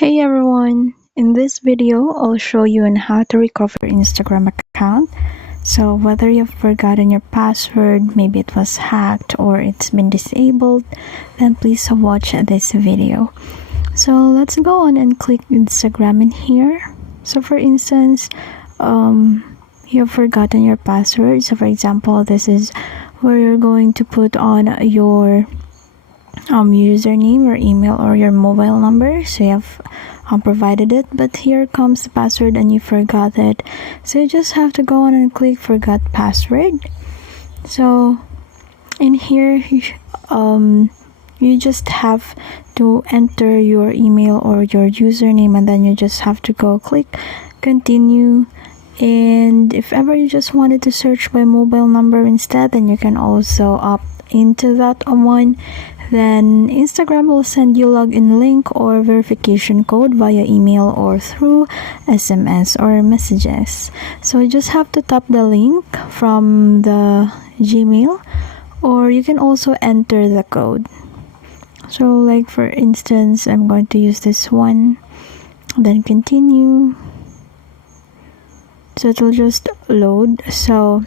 Hey everyone! In this video, I'll show you on how to recover your Instagram account. So whether you've forgotten your password, maybe it was hacked or it's been disabled, then please watch this video. So let's go on and click Instagram in here. So for instance, you've forgotten your password. So for example, this is where you're going to put on your username, your email, or your mobile number. So you have provided it, but here comes the password and you forgot it. So you just have to go on and click forgot password. So in here you just have to enter your email or your username, and then you just have to go click continue. And if ever you just wanted to search by mobile number instead, then you can also opt into that one. Then Instagram will send you login link or verification code via email or through SMS or messages. So you just have to tap the link from the Gmail, or you can also enter the code. So like for instance, I'm going to use this one, then continue. So it will just load. So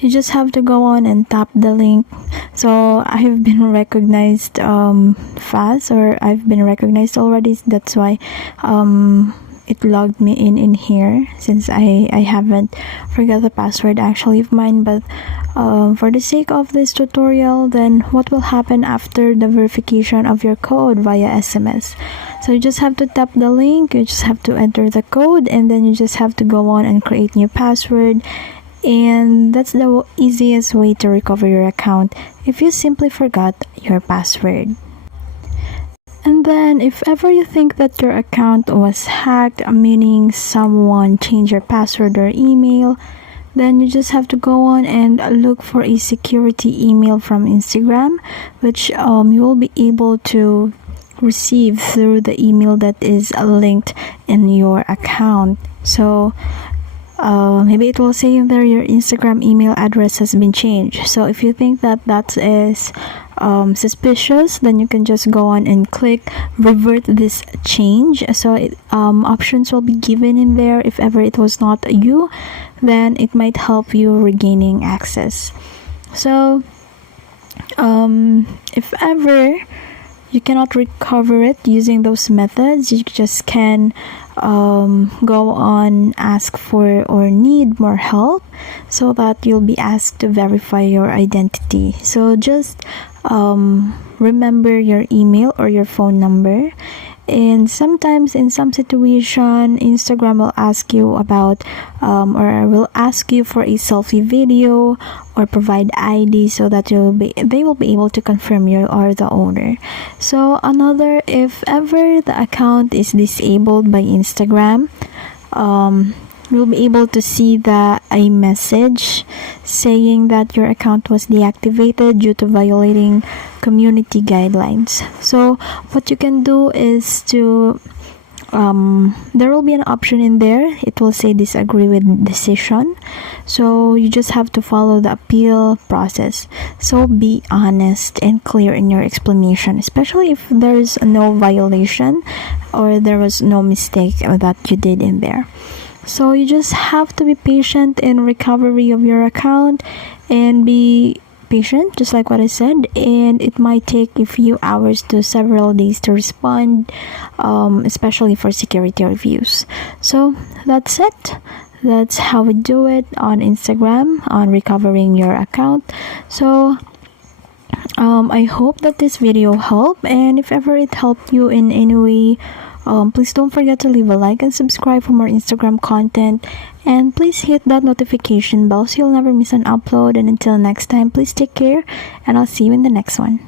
you just have to go on and tap the link. So I have been recognized fast, or I've been recognized already. That's why it logged me in here, since I haven't forgot the password actually of mine. But for the sake of this tutorial, then what will happen after the verification of your code via SMS? So you just have to tap the link, you just have to enter the code, and then you just have to go on and create new password. And that's the easiest way to recover your account if you simply forgot your password. And then if ever you think that your account was hacked, meaning someone changed your password or email, then you just have to go on and look for a security email from Instagram, which you will be able to receive through the email that is linked in your account. So maybe it will say in there your Instagram email address has been changed. So if you think that that is suspicious, then you can just go on and click revert this change. So options will be given in there. If ever it was not you, then it might help you regaining access. So if ever you cannot recover it using those methods, you just can go on, ask for or need more help, so that you'll be asked to verify your identity. So just remember your email or your phone number. And sometimes in some situation, Instagram will ask you about or will ask you for a selfie video or provide ID, so that they will be able to confirm you are the owner. So another, if ever the account is disabled by Instagram, you'll be able to see a message saying that your account was deactivated due to violating community guidelines. So what you can do is to there will be an option in there. It will say disagree with decision. So you just have to follow the appeal process. So be honest and clear in your explanation, especially if there is no violation or there was no mistake that you did in there. So you just have to be patient in recovery of your account, and be patient, just like what I said, and it might take a few hours to several days to respond, especially for security reviews. So that's it. That's how we do it on Instagram, on recovering your account. So I hope that this video helped, and if ever it helped you in any way, please don't forget to leave a like and subscribe for more Instagram content, and please hit that notification bell so you'll never miss an upload. And until next time, please take care, and I'll see you in the next one.